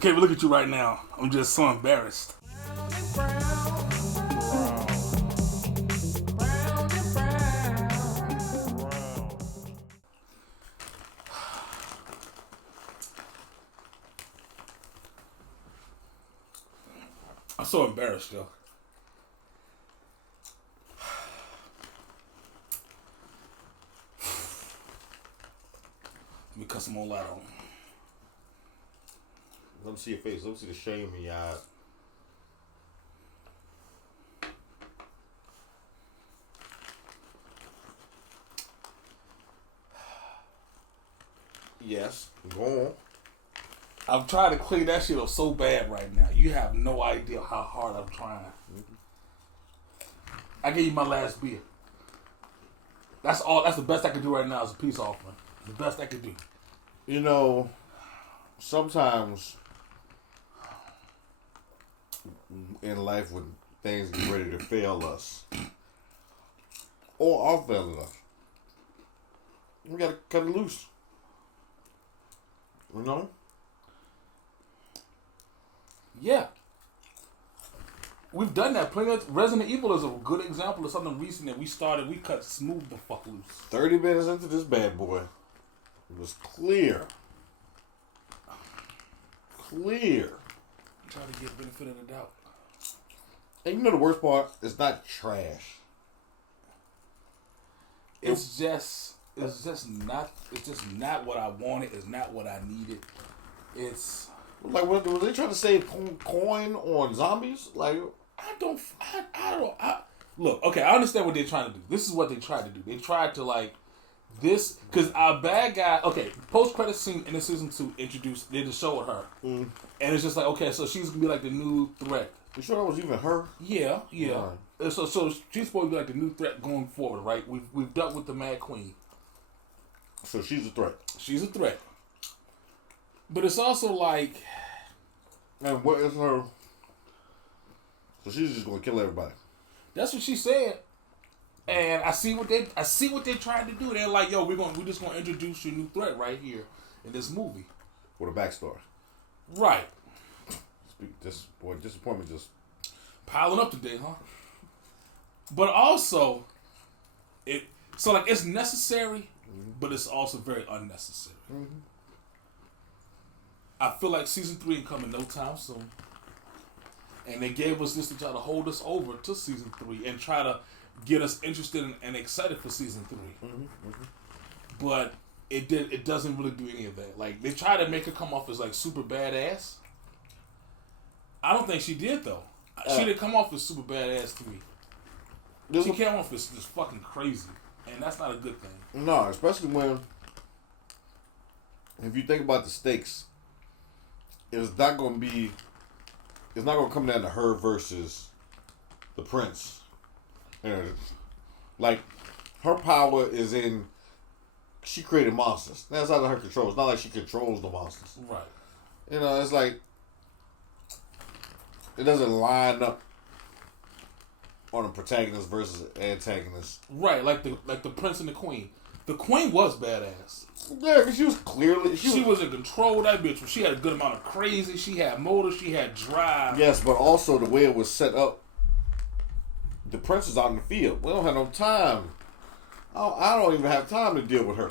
I can't even look at you right now. I'm just so embarrassed. I'm so embarrassed, yo. Let me cut some more light on. Let me see your face. Let me see the shame in your eyes. Yes, go on. I'm trying to clean that shit up so bad right now. You have no idea how hard I'm trying. I gave you my last beer. That's all. That's the best I can do right now is a peace offering. The best I could do. You know, sometimes in life when things get ready to fail us or are failing us, we gotta cut it loose. You know? Yeah. We've done that plenty of Resident Evil is a good example of something recent that we started. We cut smooth the fuck loose. 30 minutes into this bad boy, it was clear. Clear. Try to get benefit of the doubt. And you know the worst part? It's not trash. It's just not what I wanted. It's not what I needed. It's like, what, were they trying to save coin on zombies? Like, I don't. Look, okay, I understand what they're trying to do. This is what they tried to do. They tried to like this because our bad guy. Okay, post credit scene in the season 2 introduced. They just showed her, and it's just like okay, so she's gonna be like the new threat. You sure that was even her? Yeah. Right. So she's supposed to be like the new threat going forward, right? We've dealt with the Mad Queen. So she's a threat. She's a threat. But it's also like, and what is her? So she's just gonna kill everybody. That's what she said. And I see what they're trying to do. They're like, yo, we're just gonna introduce your new threat right here in this movie with a backstory. Right. Disappointment just piling up today, huh? But also, it's necessary, but it's also very unnecessary. I feel like season 3 ain't coming no time soon. And they gave us this to try to hold us over to season 3 and try to get us interested and excited for season 3. But it doesn't really do any of that. Like, they try to make her come off as like super badass. I don't think she did though. She didn't come off as super badass to me. She came off as just fucking crazy. And that's not a good thing. No, especially when, if you think about the stakes, it's not going to come down to her versus the prince. Like, her power is in, she created monsters. That's out of her control. It's not like she controls the monsters. Right. You know, it's like, it doesn't line up on a protagonist versus antagonist. Right, like the prince and the queen. The queen was badass. Yeah, because she was clearly... She was in control of that bitch. She had a good amount of crazy. She had motor. She had drive. Yes, but also the way it was set up, the prince is out in the field. We don't have no time. I don't even have time to deal with her.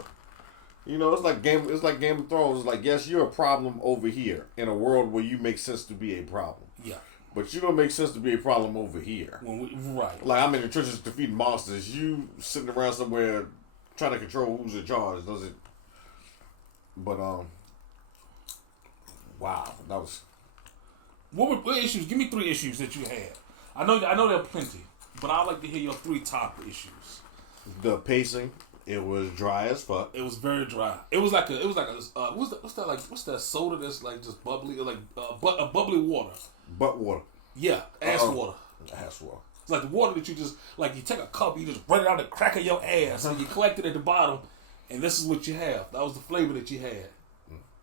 You know, it's like Game of Thrones. It's like, yes, you're a problem over here in a world where you make sense to be a problem. Yeah. But you don't make sense to be a problem over here. Right. Like, I'm in the trenches defeating monsters. You sitting around somewhere trying to control who's in charge. Does it? But, wow. That was... What issues? Give me 3 issues that you had. I know there are plenty, but I'd like to hear your 3 top issues. The pacing. It was dry as fuck. It was very dry. It was like a what's that soda that's like just bubbly, like bubbly water. Butt water. Yeah, ass water. Ass water. It's like the water that you just like you take a cup, you just run it out the crack of your ass, and you collect it at the bottom, and this is what you have. That was the flavor that you had.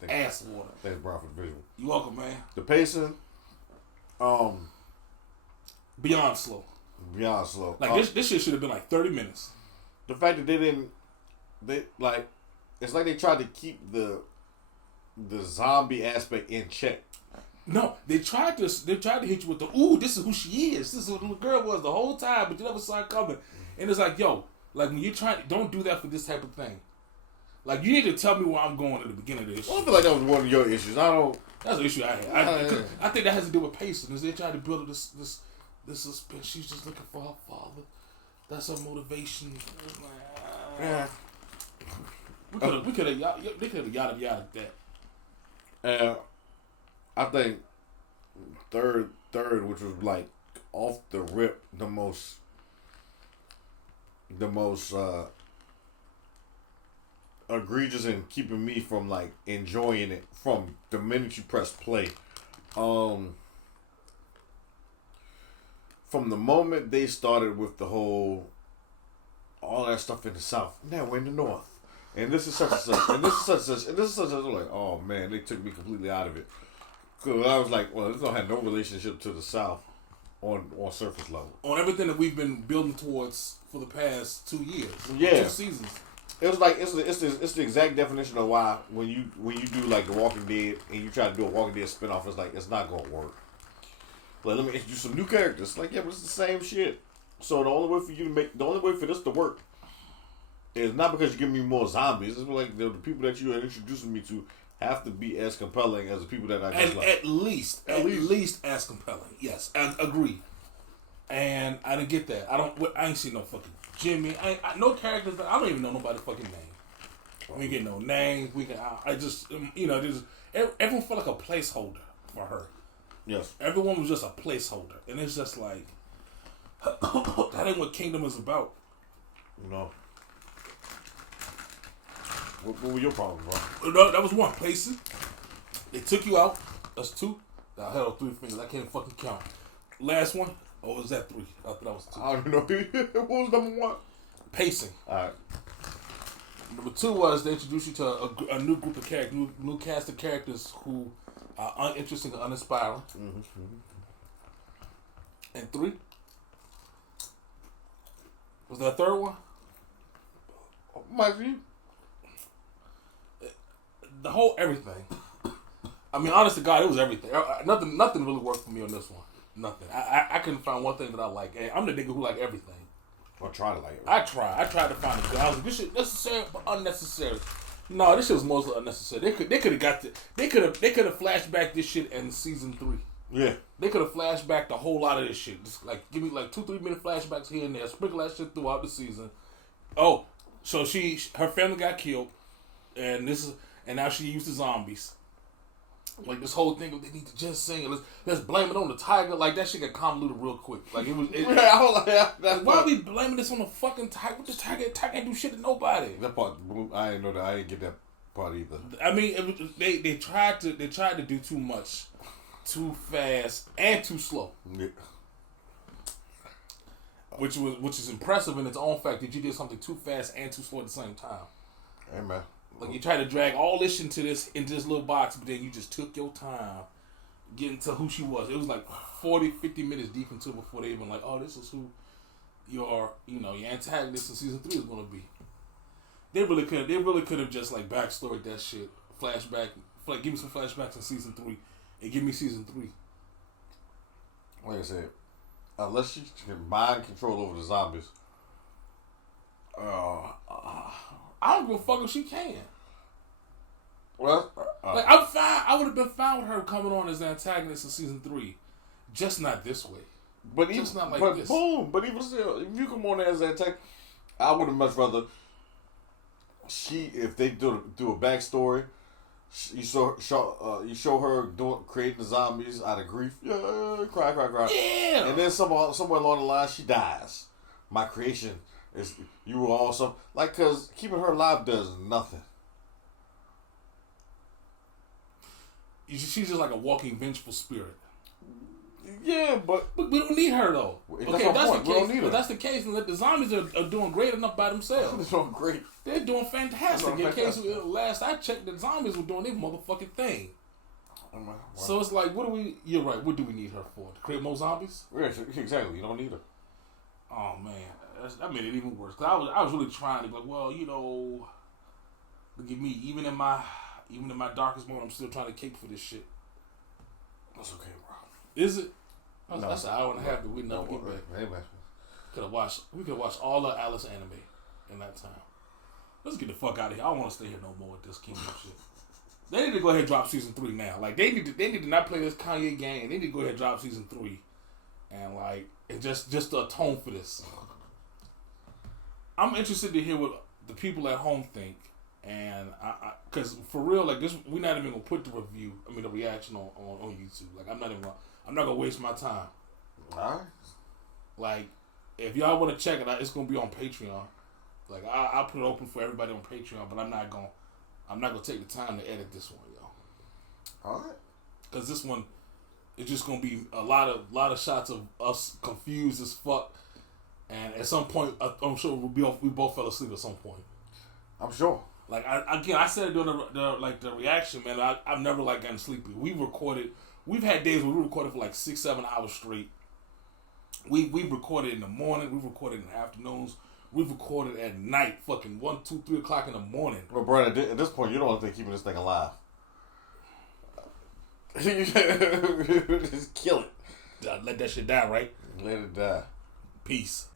Ass water. Thanks, Brian, for the visual. You welcome, man. The pacing, beyond slow. Beyond slow. Like this shit should have been like 30 minutes. The fact that it's like they tried to keep the zombie aspect in check. No, they tried to hit you with the ooh, this is who she is. This is who the little girl was the whole time, but you never saw it coming. And it's like, yo, like when you're trying, don't do that for this type of thing. Like you need to tell me where I'm going at the beginning of this. Well, I feel like that was one of your issues. I don't. That's an issue I had. I think that has to do with pacing. Is they tried to build this suspense. She's just looking for her father. That's her motivation. Yeah. We could have yada that. And I think third, which was like off the rip, the most egregious in keeping me from like enjoying it from the minute you press play. From the moment they started with the whole all that stuff in the South, now we're in the North. And this is such and such, and this is such and such, and this is such and such. Like, oh man, they took me completely out of it. Because I was like, well, this don't have no relationship to the South on surface level. On everything that we've been building towards for the past 2 years. Yeah. 2 seasons. It was like, it's the exact definition of why when you do like The Walking Dead and you try to do a Walking Dead spinoff, it's like, it's not going to work. Like, let me introduce some new characters. Like, yeah, but it's the same shit. So the only way for this to work is not because you give me more zombies. It's like the people that you are introducing me to have to be as compelling as the people that I just like. At least as compelling. Yes, I agree. And I didn't get that. I ain't seen no fucking Jimmy. I no characters. I don't even know nobody's fucking name. We ain't get no names. I just everyone felt like a placeholder for her. Yes. Everyone was just a placeholder, and it's just like that ain't what Kingdom is about. No. What were your problems, bro? No, that was one. Pacing. They took you out. That's 2. I held 3 fingers. I can't fucking count. Last one. Oh, was that 3? I thought that was 2. I don't know. What was number 1? Pacing. Alright. Number 2 was they introduced you to a new group of characters, new cast of characters who are uninteresting and uninspiring. Mm-hmm. And 3. Was there a third one? Might be. The whole everything. I mean, honest to God, it was everything. Nothing really worked for me on this one. Nothing. I couldn't find one thing that I like. And I'm the nigga who like everything. Or try to like it. I tried to find it good. I was like, this shit necessary but unnecessary. No, this shit was mostly unnecessary. They could have flashed back this shit in season 3. Yeah. They could have flashed back the whole lot of this shit. Just like give me like 2-3 minute flashbacks here and there. Sprinkle that shit throughout the season. Oh, so her family got killed, and now she used the zombies. Like this whole thing of they need to just sing it. Let's blame it on the tiger. Like that shit got convoluted real quick. Like it was. Why are we blaming this on the fucking tiger? What the tiger ain't do shit to nobody. That part, I didn't know that. I didn't get that part either. I mean, they tried to do too much, too fast and too slow. Yeah. Which is impressive in its own fact that you did something too fast and too slow at the same time. Hey man. Like you try to drag all this into this little box, but then you just took your time getting to who she was. It was like 40, 50 minutes deep into it before they even like, oh, this is who your antagonist in season 3 is gonna be. They really could have just like backstoried that shit. Flashback, like give me some flashbacks in season 3 and give me season 3. Like I said, unless she can mind control over the zombies. I don't give a fuck if she can. Well, like I'm fine. I would have been fine with her coming on as the antagonist in season 3, just not this way. But just even, not like but this. Boom. But even still, if you come on as an attack, I would have much rather if they do a backstory. You show her creating the zombies out of grief. Yeah, cry. Yeah. And then somewhere along the line, she dies. My creation is you were awesome. Like, cause keeping her alive does nothing. She's just like a walking vengeful spirit. Yeah, but we don't need her though. Okay, that's the case. We don't need her. That's the case. And the zombies are doing great enough by themselves. They're doing great. They're doing fantastic. In case last I checked, the zombies were doing their motherfucking thing. Wow. So it's like, you're right. What do we need her for? To create more zombies? Yeah, exactly. You don't need her. Oh man, that made it even worse. Cause I was really trying to be like, well, look at me. Even in my Even in my darkest moment, I'm still trying to cape for this shit. That's okay, bro. Is it? No, That's an hour and a half that we never get back. Hey, man. We could have watched all the Alice anime in that time. Let's get the fuck out of here. I don't want to stay here no more with this Kingdom shit. They need to go ahead and drop season 3 now. Like they need to not play this Kanye game. They need to go ahead and drop season 3, and just to atone for this. I'm interested to hear what the people at home think, and because for real, like this, we're not even gonna put the reaction on YouTube. Like I'm not gonna waste my time. Alright. Like if y'all want to check it out, it's gonna be on Patreon. Like I'll put it open for everybody on Patreon, but I'm not gonna take the time to edit this one, yo. All right. Because this one is just gonna be a lot of shots of us confused as fuck, and at some point, I'm sure we both fell asleep at some point. I'm sure. Like I said it during the reaction, man. I've never gotten sleepy. We've had days where we recorded for 6-7 hours straight. We've recorded in the morning. We've recorded in the afternoons. We've recorded at night, fucking 1, 2, 3 o'clock in the morning. Well, Brad, at this point, you don't want to keeping this thing alive. Just kill it. Let that shit die, right? Let it die. Peace.